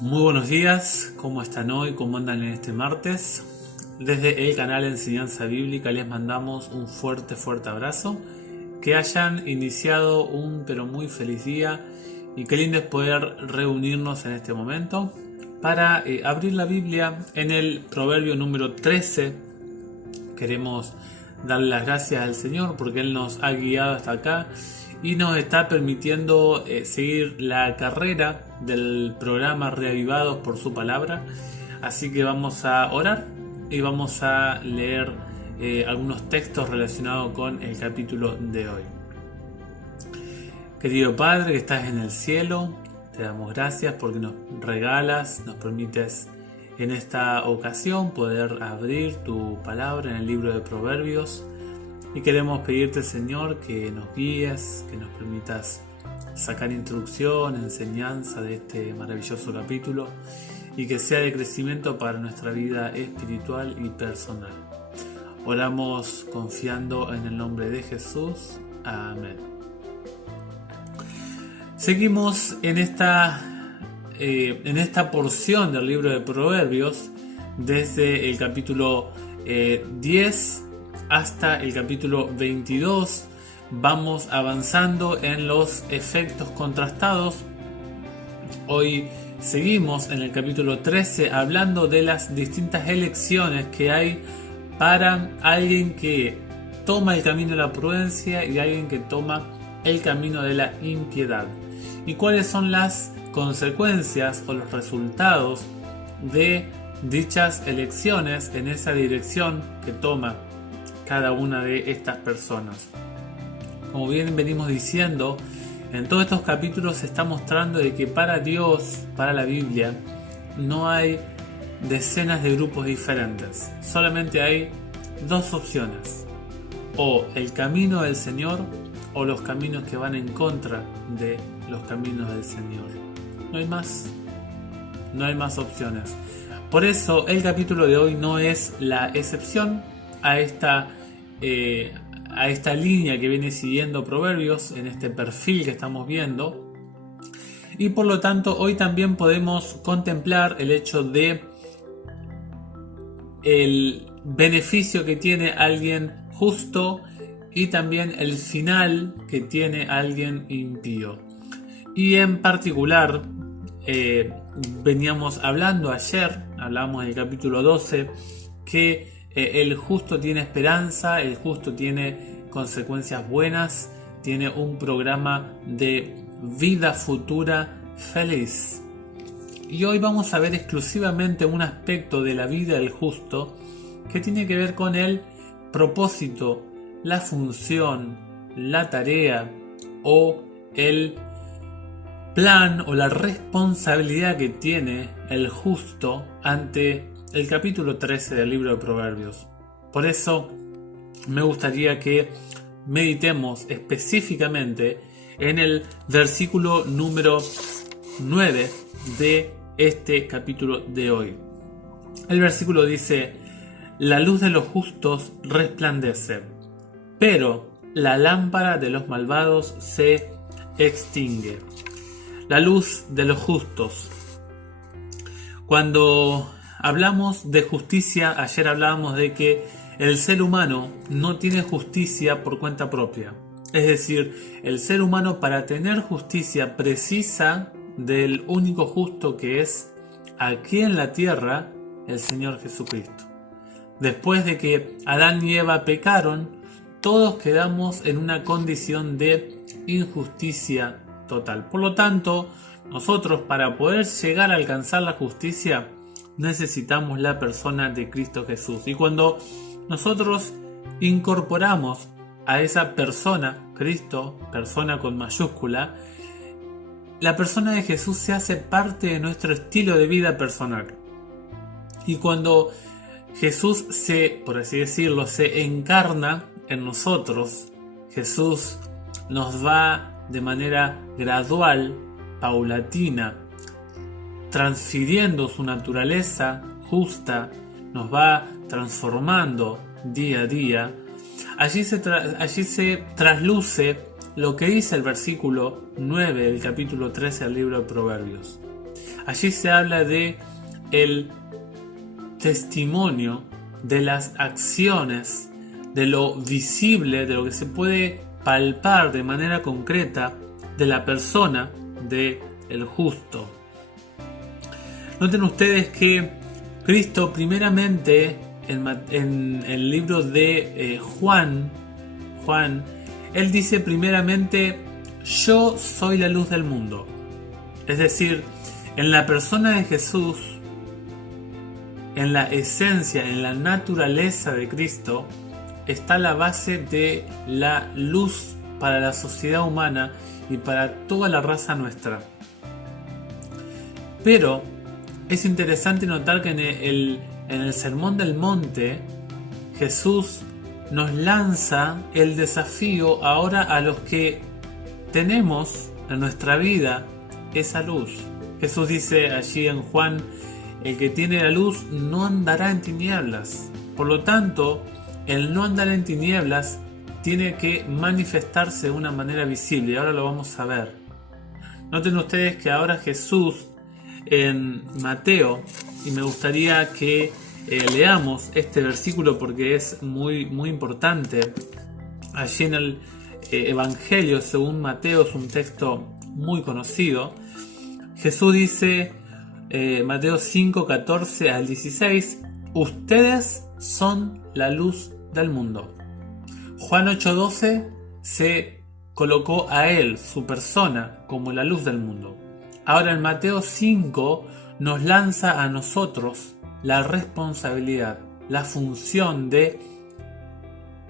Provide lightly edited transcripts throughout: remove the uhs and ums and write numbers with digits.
Muy buenos días, ¿cómo están hoy? ¿Cómo andan en este martes? Desde el canal Enseñanza Bíblica les mandamos un fuerte abrazo. Que hayan iniciado un pero muy feliz día y qué lindo es poder reunirnos en este momento para abrir la Biblia en el Proverbio número 13. Queremos darle las gracias al Señor porque Él nos ha guiado hasta acá y nos está permitiendo seguir la carrera del programa Reavivados por su palabra. Así que vamos a orar y vamos a leer algunos textos relacionados con el capítulo de hoy. Querido Padre que estás en el cielo, te damos gracias porque nos regalas, nos permites en esta ocasión poder abrir tu palabra en el libro de Proverbios. Y queremos pedirte, Señor, que nos guíes, que nos permitas sacar instrucción, enseñanza de este maravilloso capítulo y que sea de crecimiento para nuestra vida espiritual y personal. Oramos confiando en el nombre de Jesús. Amén. Seguimos en esta porción del libro de Proverbios desde el capítulo 10 hasta el capítulo 22. Vamos avanzando en los efectos contrastados. Hoy seguimos en el capítulo 13 hablando de las distintas elecciones que hay para alguien que toma el camino de la prudencia y alguien que toma el camino de la impiedad. Y cuáles son las consecuencias o los resultados de dichas elecciones en esa dirección que toma cada una de estas personas. Como bien venimos diciendo, en todos estos capítulos se está mostrando de que para Dios, para la Biblia, no hay decenas de grupos diferentes. Solamente hay dos opciones: o el camino del Señor o los caminos que van en contra de los caminos del Señor. No hay más. No hay más opciones. Por eso el capítulo de hoy no es la excepción a esta línea que viene siguiendo Proverbios, en este perfil que estamos viendo. Y por lo tanto hoy también podemos contemplar el hecho de el beneficio que tiene alguien justo y también el final que tiene alguien impío. Y en particular veníamos hablando ayer, hablamos del capítulo 12, que el justo tiene esperanza, el justo tiene consecuencias buenas, tiene un programa de vida futura feliz. Y hoy vamos a ver exclusivamente un aspecto de la vida del justo que tiene que ver con el propósito, la función, la tarea o el plan o la responsabilidad que tiene el justo ante el capítulo 13 del libro de Proverbios. Por eso me gustaría que meditemos específicamente en el versículo número 9 de este capítulo de hoy. El versículo dice: la luz de los justos resplandece, pero la lámpara de los malvados se extingue. La luz de los justos. Cuando hablamos de justicia, ayer hablábamos de que el ser humano no tiene justicia por cuenta propia. Es decir, el ser humano para tener justicia precisa del único justo que es aquí en la tierra el Señor Jesucristo. Después de que Adán y Eva pecaron, todos quedamos en una condición de injusticia total. Por lo tanto, nosotros para poder llegar a alcanzar la justicia necesitamos la persona de Cristo Jesús. Y cuando nosotros incorporamos a esa persona, Cristo, persona con mayúscula, la persona de Jesús se hace parte de nuestro estilo de vida personal. Y cuando Jesús por así decirlo, se encarna en nosotros, Jesús nos va de manera gradual, paulatina, transfiriendo su naturaleza justa, nos va transformando día a día. Allí se trasluce lo que dice el versículo 9 del capítulo 13 del libro de Proverbios. Allí se habla de el testimonio, de las acciones, de lo visible, de lo que se puede palpar de manera concreta de la persona del justo. Noten ustedes que Cristo primeramente en el libro de Juan, él dice primeramente: yo soy la luz del mundo. Es decir, en la persona de Jesús, en la esencia, en la naturaleza de Cristo, está la base de la luz para la sociedad humana y para toda la raza nuestra. Pero es interesante notar que en el Sermón del Monte, Jesús nos lanza el desafío ahora a los que tenemos en nuestra vida esa luz. Jesús dice allí en Juan: el que tiene la luz no andará en tinieblas. Por lo tanto, el no andar en tinieblas tiene que manifestarse de una manera visible, y ahora lo vamos a ver. Noten ustedes que ahora Jesús en Mateo, y me gustaría que leamos este versículo porque es muy, muy importante. Allí en el Evangelio según Mateo, es un texto muy conocido. Jesús dice, Mateo 5, 14 al 16: ustedes son la luz del mundo. Juan 8, 12 se colocó a él, su persona, como la luz del mundo. Ahora en Mateo 5 nos lanza a nosotros la responsabilidad, la función de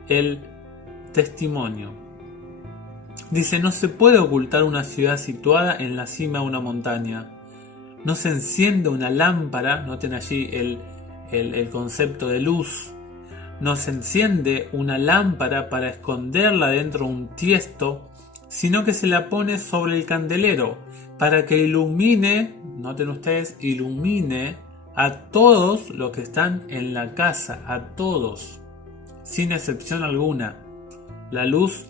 el testimonio. Dice: no se puede ocultar una ciudad situada en la cima de una montaña. No se enciende una lámpara, noten allí el concepto de luz. No se enciende una lámpara para esconderla dentro de un tiesto, sino que se la pone sobre el candelero para que ilumine, noten ustedes, ilumine a todos los que están en la casa, a todos, sin excepción alguna. La luz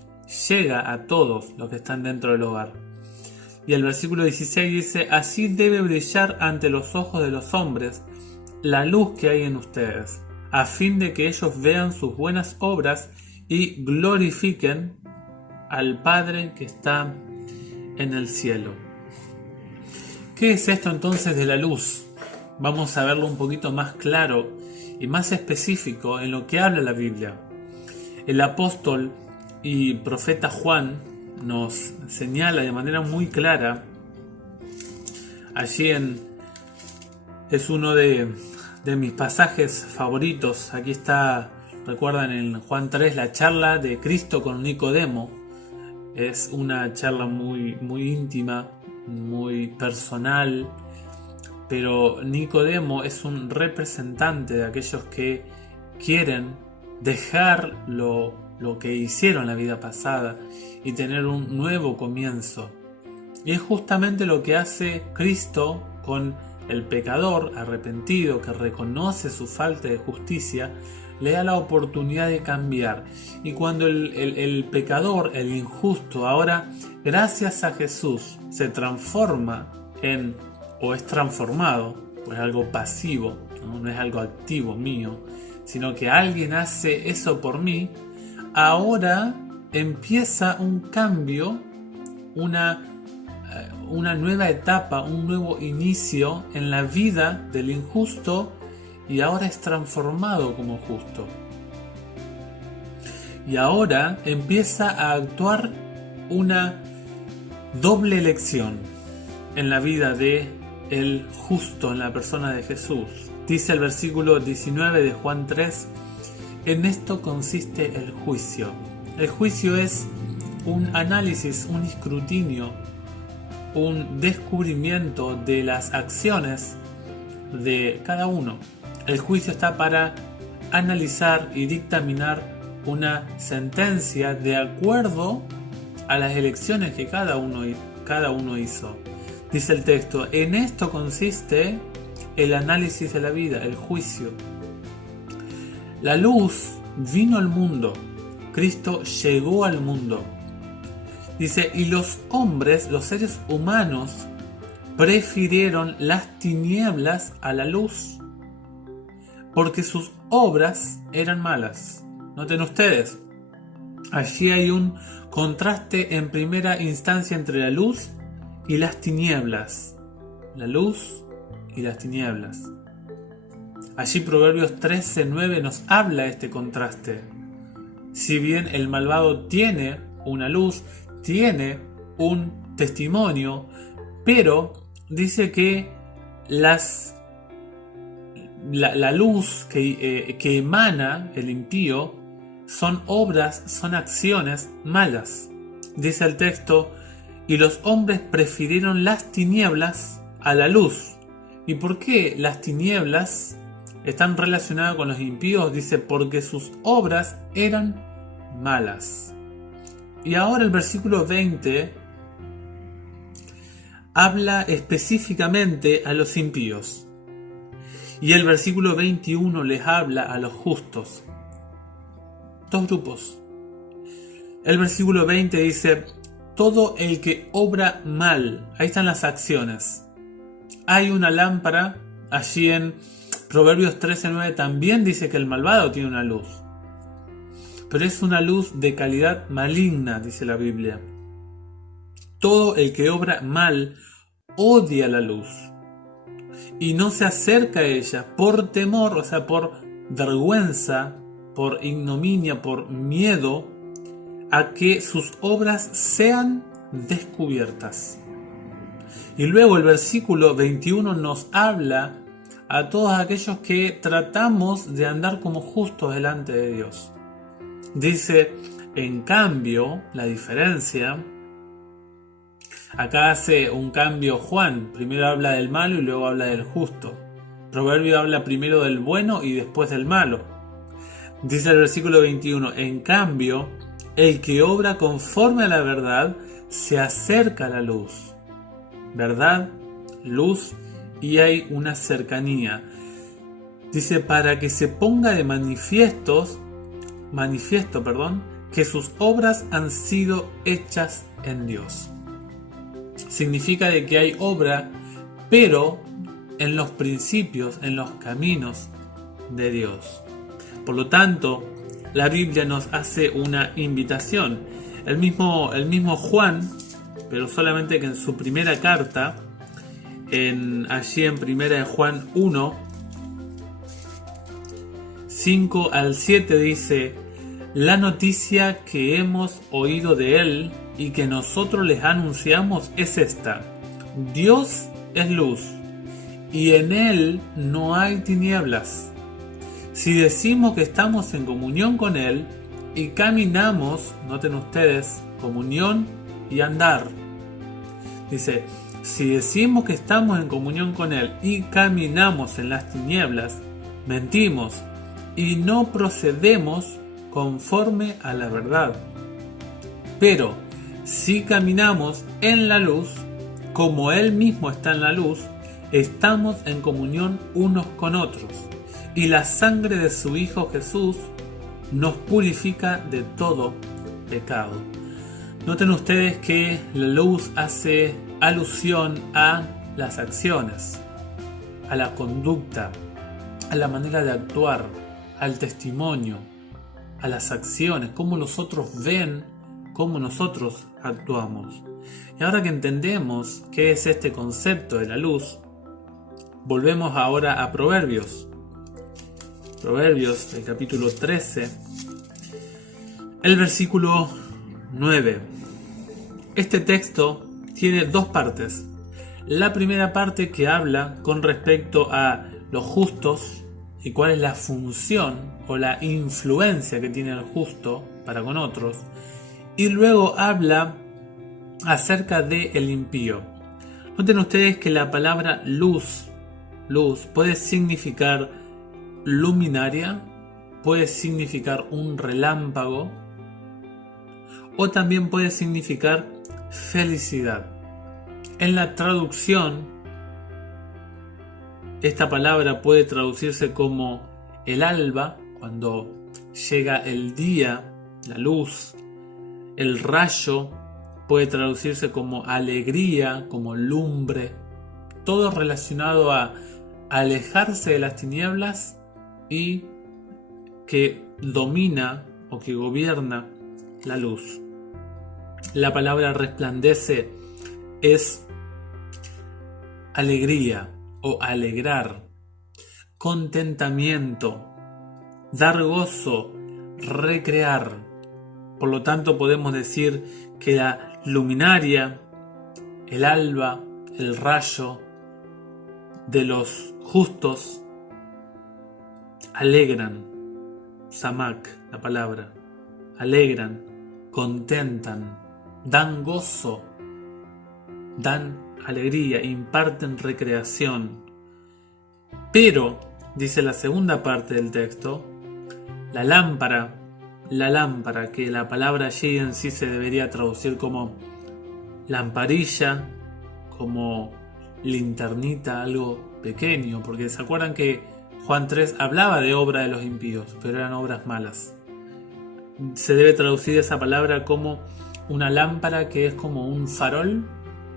llega a todos los que están dentro del hogar. Y el versículo 16 dice: así debe brillar ante los ojos de los hombres la luz que hay en ustedes, a fin de que ellos vean sus buenas obras y glorifiquen al Padre que está en el cielo. ¿Qué es esto entonces de la luz? Vamos a verlo un poquito más claro y más específico en lo que habla la Biblia. El apóstol y profeta Juan nos señala de manera muy clara, allí es uno de mis pasajes favoritos. Aquí está, recuerdan en Juan 3, la charla de Cristo con Nicodemo. Es una charla muy, muy íntima, muy personal, pero Nicodemo es un representante de aquellos que quieren dejar lo que hicieron la vida pasada y tener un nuevo comienzo. Y es justamente lo que hace Cristo con el pecador arrepentido que reconoce su falta de justicia. Le da la oportunidad de cambiar. Y cuando el pecador, el injusto, ahora gracias a Jesús se transforma o es transformado, pues algo pasivo, no es algo activo mío, sino que alguien hace eso por mí, ahora empieza un cambio, una nueva etapa, un nuevo inicio en la vida del injusto, y ahora es transformado como justo. Y ahora empieza a actuar una doble elección en la vida de el justo, en la persona de Jesús. Dice el versículo 19 de Juan 3: en esto consiste el juicio. El juicio es un análisis, un escrutinio, un descubrimiento de las acciones de cada uno. El juicio está para analizar y dictaminar una sentencia de acuerdo a las elecciones que cada uno hizo. Dice el texto: en esto consiste el análisis de la vida, el juicio. La luz vino al mundo, Cristo llegó al mundo. Dice: y los hombres, los seres humanos, prefirieron las tinieblas a la luz, porque sus obras eran malas. Noten ustedes, allí hay un contraste en primera instancia entre la luz y las tinieblas. La luz y las tinieblas. Allí Proverbios 13:9 nos habla de este contraste. Si bien el malvado tiene una luz, tiene un testimonio, pero dice que la luz que emana el impío son obras, son acciones malas. Dice el texto, y los hombres prefirieron las tinieblas a la luz. ¿Y por qué las tinieblas están relacionadas con los impíos? Dice, porque sus obras eran malas. Y ahora el versículo 20 habla específicamente a los impíos. Y el versículo 21 les habla a los justos. Dos grupos. El versículo 20 dice, todo el que obra mal. Ahí están las acciones. Hay una lámpara. Allí en Proverbios 13:9 también dice que el malvado tiene una luz. Pero es una luz de calidad maligna, dice la Biblia. Todo el que obra mal odia la luz y no se acerca a ella por temor, o sea, por vergüenza, por ignominia, por miedo a que sus obras sean descubiertas. Y luego el versículo 21 nos habla a todos aquellos que tratamos de andar como justos delante de Dios. Dice, en cambio, la diferencia, acá hace un cambio Juan, primero habla del malo y luego habla del justo. Proverbio habla primero del bueno y después del malo. Dice el versículo 21, en cambio, el que obra conforme a la verdad se acerca a la luz. Verdad, luz, y hay una cercanía. Dice, para que se ponga de manifiesto, que sus obras han sido hechas en Dios. Significa de que hay obra, pero en los principios, en los caminos de Dios. Por lo tanto, la Biblia nos hace una invitación. El mismo Juan, pero solamente que en su primera carta, allí en primera de Juan 1, 5 al 7 dice, la noticia que hemos oído de él y que nosotros les anunciamos es esta: Dios es luz y en él no hay tinieblas. Si decimos que estamos en comunión con él y caminamos, noten ustedes, comunión y andar. Dice, si decimos que estamos en comunión con él y caminamos en las tinieblas, mentimos y no procedemos conforme a la verdad. Pero si caminamos en la luz, como él mismo está en la luz, estamos en comunión unos con otros, y la sangre de su Hijo Jesús nos purifica de todo pecado. Noten ustedes que la luz hace alusión a las acciones, a la conducta, a la manera de actuar, al testimonio, a las acciones, cómo los otros ven, cómo nosotros actuamos. Y ahora que entendemos qué es este concepto de la luz, volvemos ahora a Proverbios. Proverbios, el capítulo 13, el versículo 9. Este texto tiene dos partes. La primera parte que habla con respecto a los justos y cuál es la función o la influencia que tiene el justo para con otros. Y luego habla acerca del impío. Noten ustedes que la palabra luz puede significar luminaria, puede significar un relámpago, o también puede significar felicidad. En la traducción, esta palabra puede traducirse como el alba, cuando llega el día, la luz. El rayo puede traducirse como alegría, como lumbre. todo relacionado a alejarse de las tinieblas y que domina o que gobierna la luz. La palabra resplandece es alegría o alegrar, contentamiento, dar gozo, recrear. Por lo tanto, podemos decir que la luminaria, el alba, el rayo de los justos alegran, samak, la palabra, alegran, contentan, dan gozo, dan alegría, imparten recreación. Pero, dice la segunda parte del texto, la lámpara, que la palabra allí en sí se debería traducir como lamparilla, como linternita, algo pequeño, porque se acuerdan que Juan 3 hablaba de obra de los impíos, pero eran obras malas. Se debe traducir esa palabra como una lámpara que es como un farol,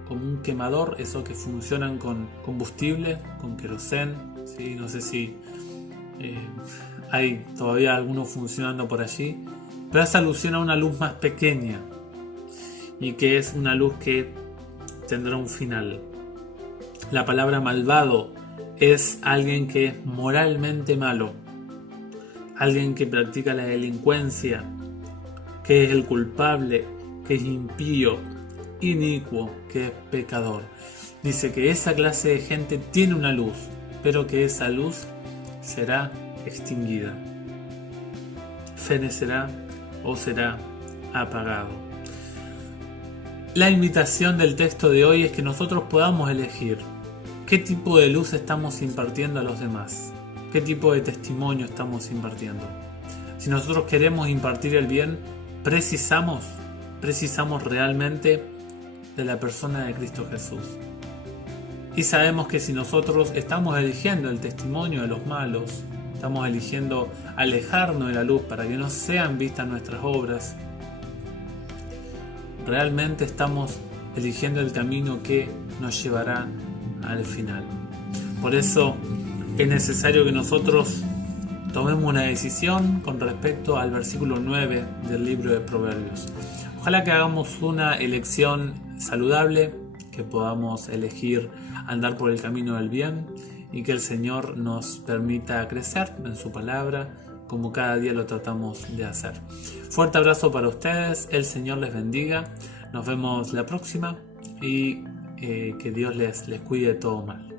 como un quemador, eso que funcionan con combustible, con querosén, ¿sí? No sé si hay todavía algunos funcionando por allí, pero es alusión a una luz más pequeña y que es una luz que tendrá un final. La palabra malvado es alguien que es moralmente malo, alguien que practica la delincuencia, que es el culpable, que es impío, inicuo, que es pecador. Dice que esa clase de gente tiene una luz, pero que esa luz será extinguida, fenecerá o será apagado. La invitación del texto de hoy es que nosotros podamos elegir qué tipo de luz estamos impartiendo a los demás, qué tipo de testimonio estamos impartiendo. Si nosotros queremos impartir el bien, precisamos realmente de la persona de Cristo Jesús. Y sabemos que si nosotros estamos eligiendo el testimonio de los malos, estamos eligiendo alejarnos de la luz para que no sean vistas nuestras obras, realmente estamos eligiendo el camino que nos llevará al final. Por eso es necesario que nosotros tomemos una decisión con respecto al versículo 9 del libro de Proverbios. Ojalá que hagamos una elección saludable, que podamos elegir andar por el camino del bien y que el Señor nos permita crecer en su palabra como cada día lo tratamos de hacer. Fuerte abrazo para ustedes, el Señor les bendiga, nos vemos la próxima y que Dios les cuide de todo mal.